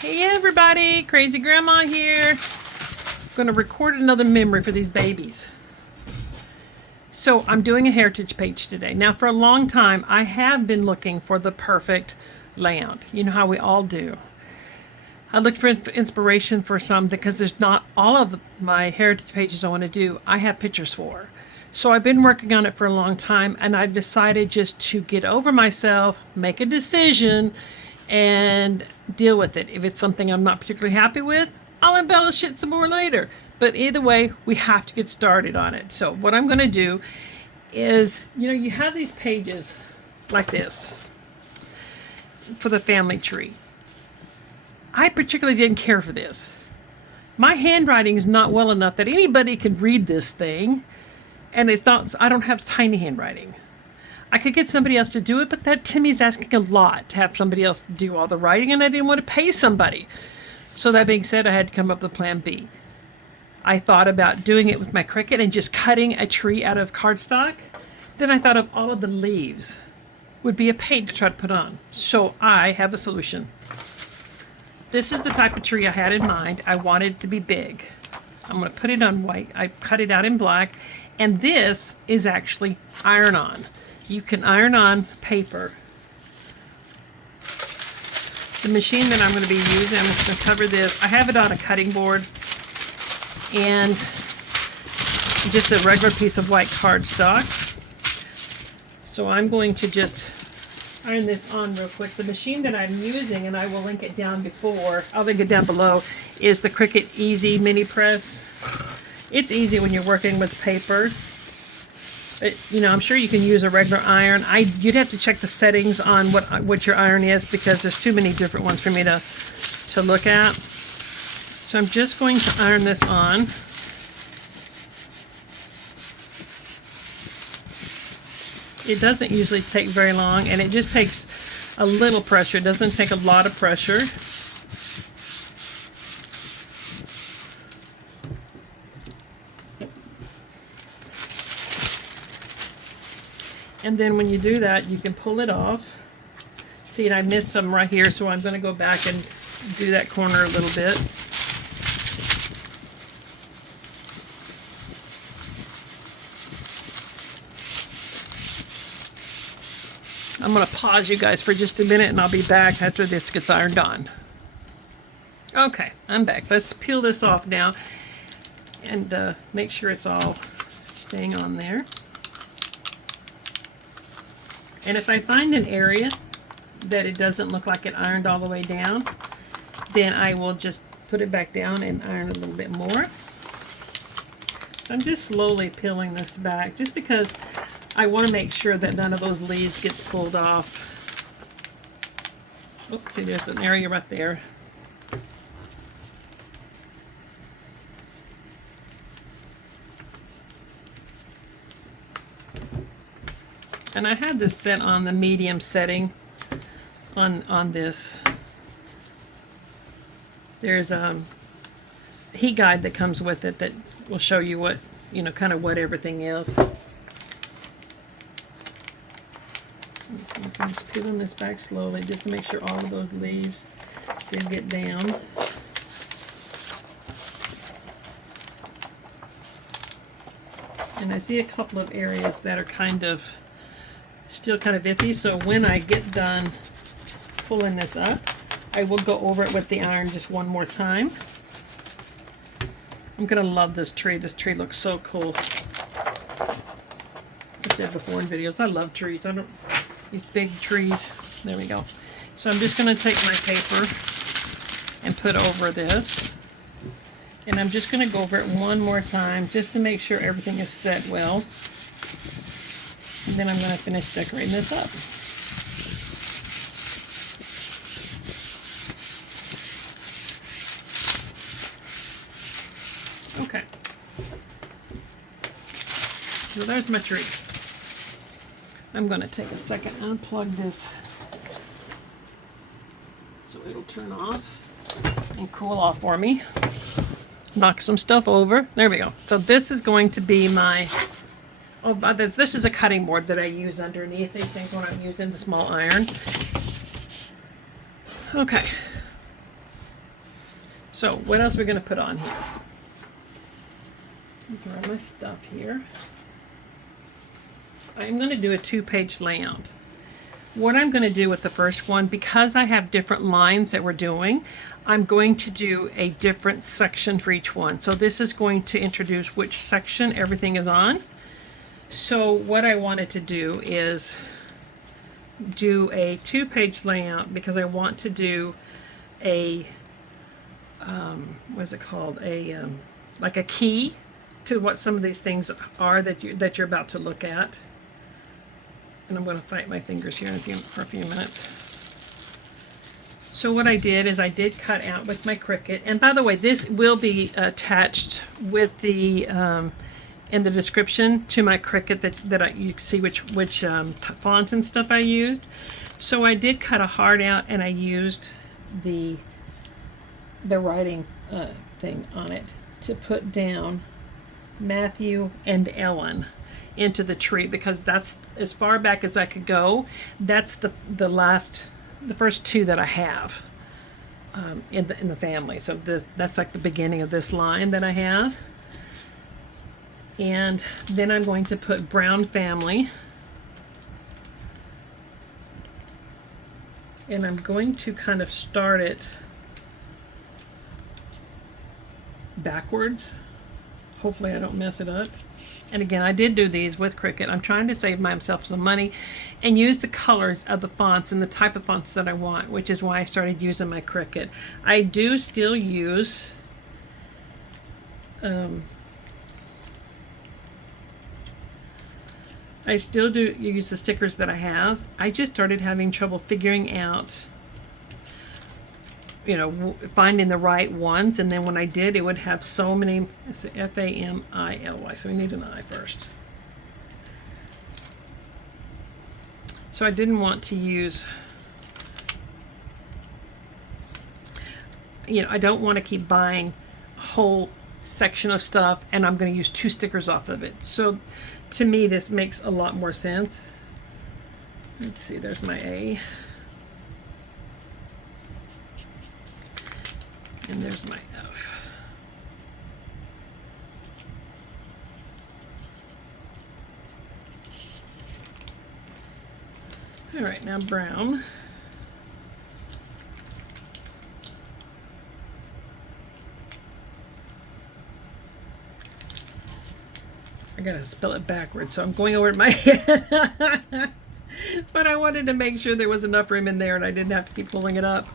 Hey everybody, Crazy Grandma here. I'm going to record another memory for these babies. So I'm doing a heritage page today. Now for a long time I have been looking for the perfect layout. You know how we all do. I looked for inspiration for some because there's not all of my heritage pages I want to do. I have pictures for. So I've been working on it for a long time and I've decided just to get over myself, make a decision, and deal with it. If it's something I'm not particularly happy with, I'll embellish it some more later. But either way, we have to get started on it. So what I'm going to do is, you have these pages like this for the family tree. I particularly didn't care for this. My handwriting is not well enough that anybody can read this thing. And it's not, I don't have tiny handwriting. I could get somebody else to do it, but that to me is asking a lot to have somebody else do all the writing, and I didn't want to pay somebody. So that being said, I had to come up with plan B. I thought about doing it with my Cricut and just cutting a tree out of cardstock. Then I thought of all of the leaves would be a pain to try to put on. So I have a solution. This is the type of tree I had in mind. I wanted it to be big. I'm going to put it on white. I cut it out in black. And this is actually iron-on. You can iron on paper. The machine that I'm going to be using, I'm just going to cover this. I have it on a cutting board and just a regular piece of white cardstock. So I'm going to just iron this on real quick. The machine that I'm using, and I will link it down I'll link it down below, is the Cricut Easy Mini Press. It's easy when you're working with paper. I'm sure you can use a regular iron. You'd have to check the settings on what your iron is, because there's too many different ones for me to look at. So I'm just going to iron this on. It doesn't usually take very long, and it just takes a little pressure. It doesn't take a lot of pressure. And then when you do that, you can pull it off. See, and I missed some right here, so I'm going to go back and do that corner a little bit. I'm going to pause you guys for just a minute, and I'll be back after this gets ironed on. Okay, I'm back. Let's peel this off now and make sure it's all staying on there. And if I find an area that it doesn't look like it ironed all the way down, then I will just put it back down and iron a little bit more. So I'm just slowly peeling this back, just because I want to make sure that none of those leaves gets pulled off. Oh, see, there's an area right there. And I had this set on the medium setting on this. There's a heat guide that comes with it that will show you what, kind of what everything is. So I'm just going to finish peeling this back slowly just to make sure all of those leaves did get down. And I see a couple of areas that are still kind of iffy, so when I get done pulling this up, I will go over it with the iron just one more time. I'm gonna love this tree. This tree looks so cool. I said before in videos, I love trees. These big trees. There we go. So I'm just gonna take my paper and put over this, and I'm just gonna go over it one more time just to make sure everything is set well. And then I'm going to finish decorating this up. Okay. So there's my tree. I'm going to take a second and unplug this so it'll turn off and cool off for me. Knock some stuff over. There we go. So this is going to be my Oh, but this is a cutting board that I use underneath these things when I'm using the small iron. Okay. So what else are we going to put on here? Grab my stuff here. I'm going to do a 2-page layout. What I'm going to do with the first one, because I have different lines that we're doing, I'm going to do a different section for each one. So this is going to introduce which section everything is on. So what I wanted to do is do a 2-page layout because I want to do a, what is it called? Like a key to what some of these things are that you're about to look at. And I'm going to fight my fingers here for a few minutes. So what I did is I did cut out with my Cricut. And by the way, this will be attached with the in the description to my Cricut that you can see which fonts and stuff I used. So I did cut a heart out and I used the writing thing on it to put down Matthew and Ellen into the tree, because that's as far back as I could go. That's the first two that I have in the family. So that's like the beginning of this line that I have. And then I'm going to put Brown family, and I'm going to kind of start it backwards. Hopefully I don't mess it up. And again, I did do these with Cricut. I'm trying to save myself some money and use the colors of the fonts and the type of fonts that I want, which is why I started using my Cricut. I do still use I still do use the stickers that I have. I just started having trouble figuring out, finding the right ones, and then when I did, it would have so many. It's Family, so we need an I first. So I didn't want to use, I don't want to keep buying a whole section of stuff and I'm going to use 2 stickers off of it. So to me, this makes a lot more sense. Let's see, there's my A. And there's my F. All right, now Brown. I gotta spell it backwards, so I'm going over in my head. But I wanted to make sure there was enough room in there and I didn't have to keep pulling it up.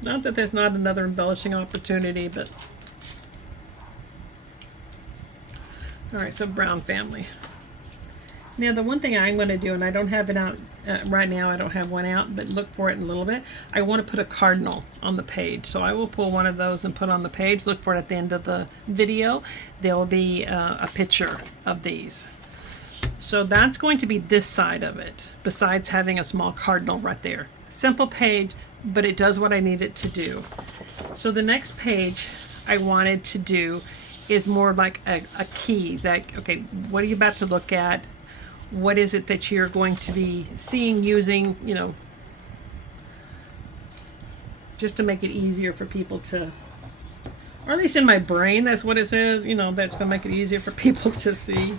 Not that there's not another embellishing opportunity, but... Alright, so Brown family. Now the one thing I'm going to do, and I don't have it out right now, I don't have one out, but look for it in a little bit. I want to put a cardinal on the page. So I will pull one of those and put on the page. Look for it at the end of the video. There will be a picture of these. So that's going to be this side of it, besides having a small cardinal right there. Simple page, but it does what I need it to do. So the next page I wanted to do is more like a key. That, okay, what are you about to look at? What is it that you're going to be seeing, using, just to make it easier for people to, or at least in my brain, that's what it says, that's going to make it easier for people to see.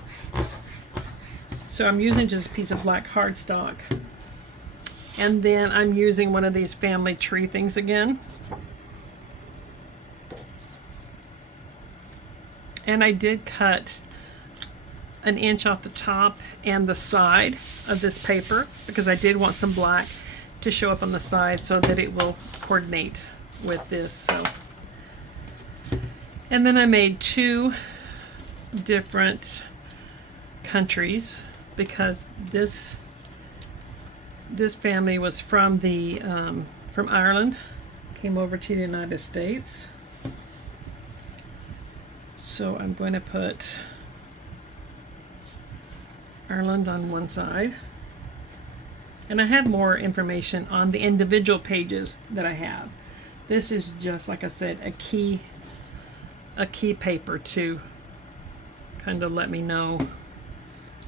So I'm using just a piece of black cardstock. And then I'm using one of these family tree things again. And I did cut 1 inch off the top and the side of this paper because I did want some black to show up on the side so that it will coordinate with this. So, and then I made 2 different countries because this family was from from Ireland, came over to the United States. So I'm going to put Ireland on one side, and I have more information on the individual pages that I have. This is just, like I said, a key paper to kind of let me know,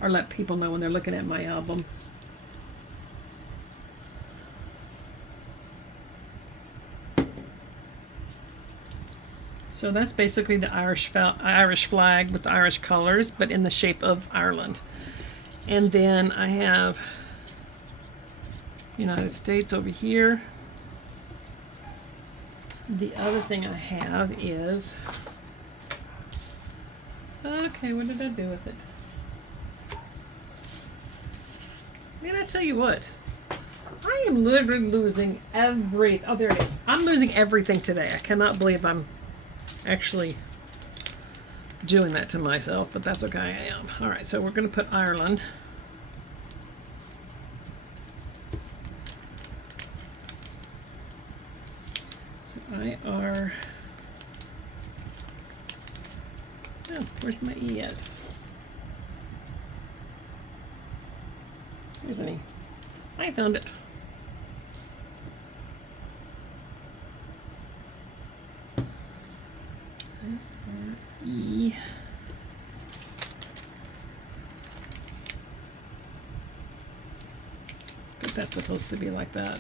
or let people know when they're looking at my album. So that's basically the Irish flag with the Irish colors, but in the shape of Ireland. And then I have United States over here. The other thing I have is, okay, what did I do with it? Man, I tell you what, I am literally losing oh, there it is. I'm losing everything today. I cannot believe I'm actually doing that to myself, but that's okay, I am. All right, so we're going to put Ireland. So IR. Oh, where's my E at? There's an E. I found it. E. But that's supposed to be like that.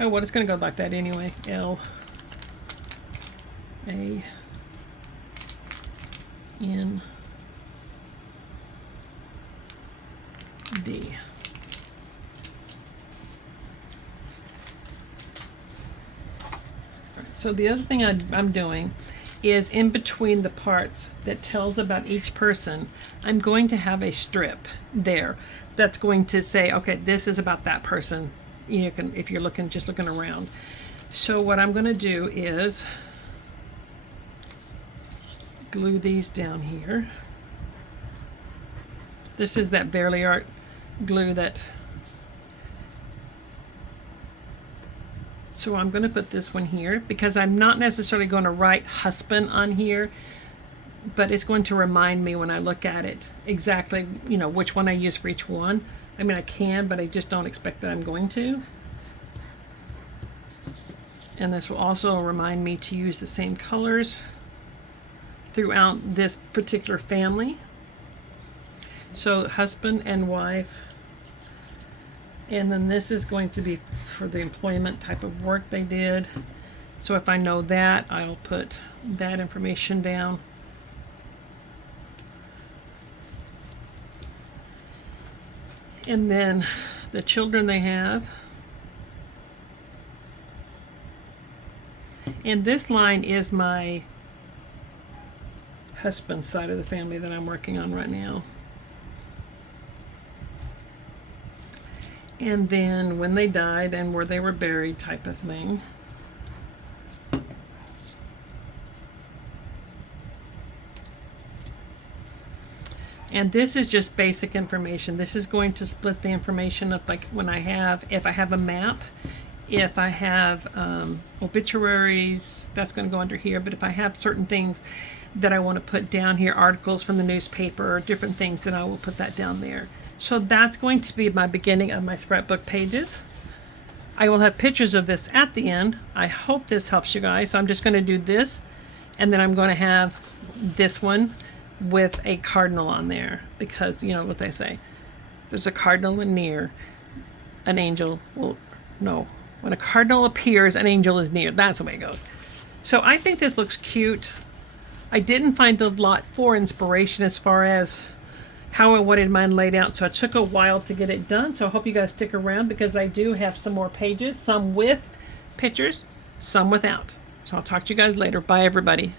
Oh, well, it's going to go like that anyway. L. A. N. D. So the other thing I'm doing is in between the parts that tells about each person, I'm going to have a strip there that's going to say, okay, this is about that person. You can, if you're just looking around. So what I'm going to do is glue these down here. This is that Barely Art glue that. So I'm going to put this one here because I'm not necessarily going to write husband on here, but it's going to remind me when I look at it exactly, which one I use for each one. I mean, I can, but I just don't expect that I'm going to. And this will also remind me to use the same colors throughout this particular family. So husband and wife. And then this is going to be for the employment type of work they did. So if I know that, I'll put that information down. And then the children they have. And this line is my husband's side of the family that I'm working on right now. And then when they died and where they were buried type of thing. And this is just basic information. This is going to split the information up, like when if I have a map, if I have obituaries, that's going to go under here. But if I have certain things that I want to put down here, articles from the newspaper or different things, then I will put that down there. So that's going to be my beginning of my scrapbook pages. I will have pictures of this at the end. I hope this helps you guys. So I'm just going to do this, and then I'm going to have this one with a cardinal on there, because you know what they say, there's a cardinal in near, an angel will, no, when a cardinal appears, an angel is near. That's the way it goes. So I think this looks cute. I didn't find a lot for inspiration as far as how I wanted mine laid out, so it took a while to get it done. So I hope you guys stick around, because I do have some more pages, some with pictures, some without. So I'll talk to you guys later. Bye, everybody.